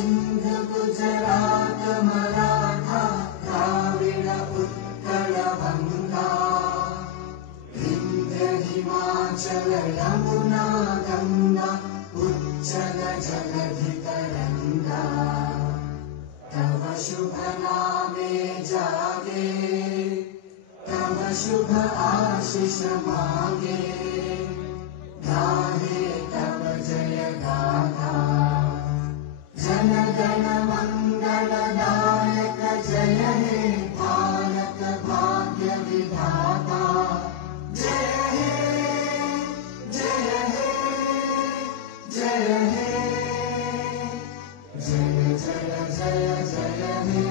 सिंध गुजरात मराठा द्राविड उत्कल बंगा विंध्य हिमाचल यमुना गंगा उच्चल जलधि तरंगा तव शुभ नामे जागे तव शुभ आशीष मांगे गाहे तव जय गाथा जन गण मंगलदायक जय हे भारत भाग्य विधाता जय हे जय हे जय हे जय जय जय जय हे।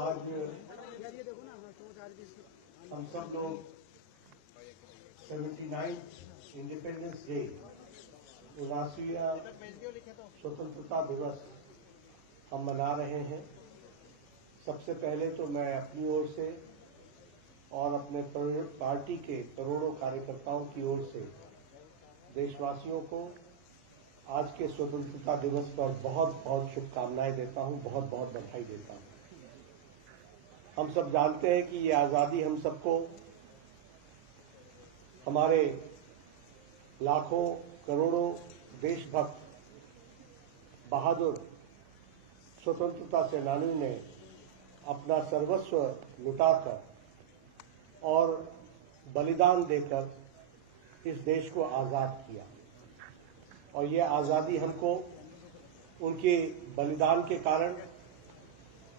आज हम सब लोग 79th इंडिपेंडेंस डे 79वां स्वतंत्रता दिवस हम मना रहे हैं। सबसे पहले तो मैं अपनी ओर से और अपने पार्टी के करोड़ों कार्यकर्ताओं की ओर से देशवासियों को आज के स्वतंत्रता दिवस पर बहुत बहुत शुभकामनाएं देता हूं, बहुत बहुत बधाई देता हूं। हम सब जानते हैं कि ये आजादी हम सबको हमारे लाखों करोड़ों देशभक्त बहादुर स्वतंत्रता सेनानियों ने अपना सर्वस्व लुटाकर और बलिदान देकर इस देश को आजाद किया। और ये आजादी हमको उनके बलिदान के कारण,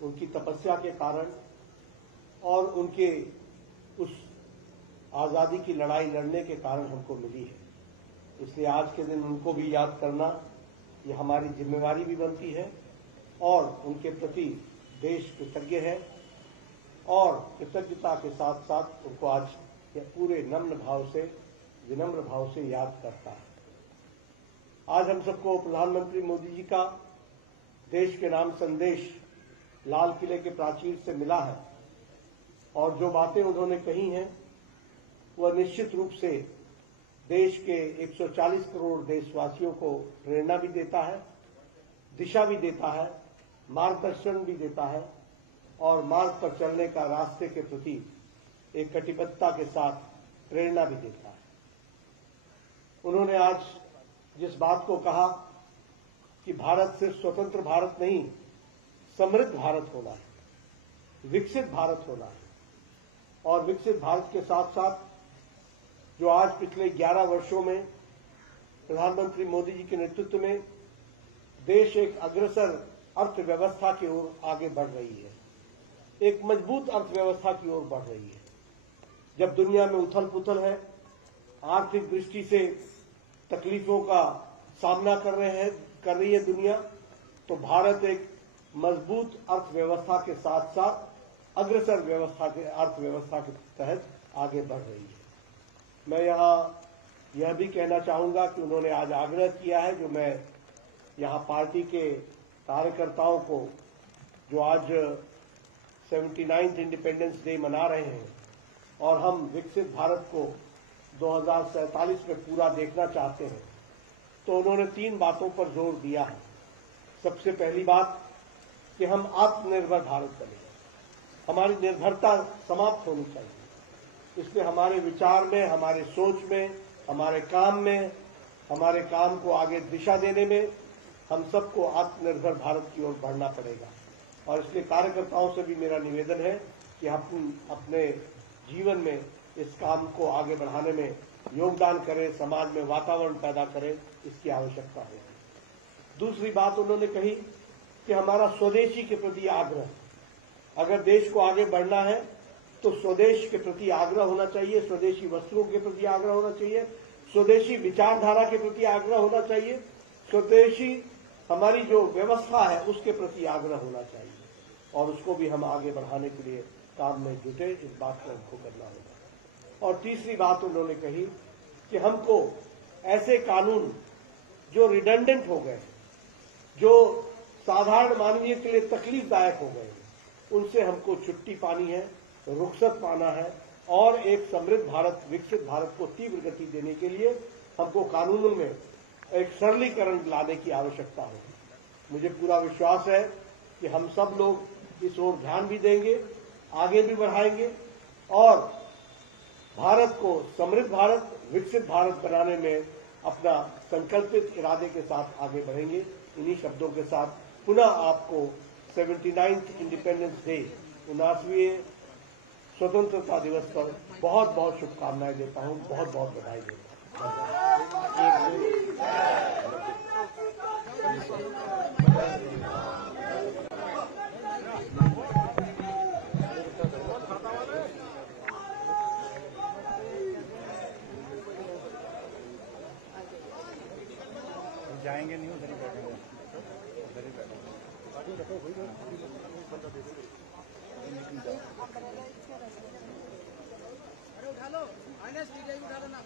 उनकी तपस्या के कारण और उनके उस आजादी की लड़ाई लड़ने के कारण हमको मिली है। इसलिए आज के दिन उनको भी याद करना ये हमारी जिम्मेवारी भी बनती है और उनके प्रति देश कृतज्ञ है और कृतज्ञता के साथ साथ उनको आज पूरे विनम्र भाव से याद करता है। आज हम सबको प्रधानमंत्री मोदी जी का देश के नाम संदेश लाल किले के प्राचीर से मिला है और जो बातें उन्होंने कही हैं वह निश्चित रूप से देश के 140 करोड़ देशवासियों को प्रेरणा भी देता है, दिशा भी देता है, मार्गदर्शन भी देता है और मार्ग पर चलने का रास्ते के प्रति एक कटिबद्धता के साथ प्रेरणा भी देता है। उन्होंने आज जिस बात को कहा कि भारत सिर्फ स्वतंत्र भारत नहीं, समृद्ध भारत होना है, विकसित भारत होना है और विकसित भारत के साथ साथ जो आज पिछले 11 वर्षों में प्रधानमंत्री मोदी जी के नेतृत्व में देश एक अग्रसर अर्थव्यवस्था की ओर आगे बढ़ रही है, एक मजबूत अर्थव्यवस्था की ओर बढ़ रही है। जब दुनिया में उथल पुथल है, आर्थिक दृष्टि से तकलीफों का सामना कर रही है दुनिया, तो भारत एक मजबूत अर्थव्यवस्था के साथ साथ अग्रसर अर्थव्यवस्था के तहत आगे बढ़ रही है। मैं यह भी कहना चाहूंगा कि उन्होंने आज आग्रह किया है, जो मैं यहां पार्टी के कार्यकर्ताओं को जो आज 79th इंडिपेंडेंस डे मना रहे हैं और हम विकसित भारत को 2047 में पूरा देखना चाहते हैं, तो उन्होंने 3 बातों पर जोर दिया है। सबसे पहली बात कि हम आत्मनिर्भर भारत बनेंगे, हमारी निर्भरता समाप्त होनी चाहिए। इसलिए हमारे विचार में, हमारे सोच में, हमारे काम को आगे दिशा देने में हम सबको आत्मनिर्भर भारत की ओर बढ़ना पड़ेगा। और इसलिए कार्यकर्ताओं से भी मेरा निवेदन है कि हम अपने जीवन में इस काम को आगे बढ़ाने में योगदान करें, समाज में वातावरण पैदा करें, इसकी आवश्यकता है। दूसरी बात उन्होंने कही कि हमारा स्वदेशी के प्रति आग्रह, अगर देश को आगे बढ़ना है तो स्वदेश के प्रति आग्रह होना चाहिए, स्वदेशी वस्तुओं के प्रति आग्रह होना चाहिए, स्वदेशी विचारधारा के प्रति आग्रह होना चाहिए, स्वदेशी हमारी जो व्यवस्था है उसके प्रति आग्रह होना चाहिए और उसको भी हम आगे बढ़ाने के लिए काम में जुटे, इस बात को हमको करना होगा। और तीसरी बात उन्होंने कही कि हमको ऐसे कानून जो रिडंडेंट हो गए, जो साधारण मानवीय के लिए तकलीफदायक हो गए, उनसे हमको छुट्टी पानी है, रुखसत पाना है और एक समृद्ध भारत, विकसित भारत को तीव्र गति देने के लिए हमको कानूनों में एक सरलीकरण लाने की आवश्यकता है। मुझे पूरा विश्वास है कि हम सब लोग इस ओर ध्यान भी देंगे, आगे भी बढ़ाएंगे और भारत को समृद्ध भारत, विकसित भारत बनाने में अपना संकल्पित इरादे के साथ आगे बढ़ेंगे। इन्हीं शब्दों के साथ पुनः आपको 79th इंडिपेंडेंस डे, 79वें स्वतंत्रता दिवस पर बहुत बहुत शुभकामनाएं देता हूं, बहुत बहुत बधाई देता हूं। जाएंगे नहीं, उधर ही बैठेंगे, उधर ही बैठेंगे। अरे उठा लो, उठा लो ना।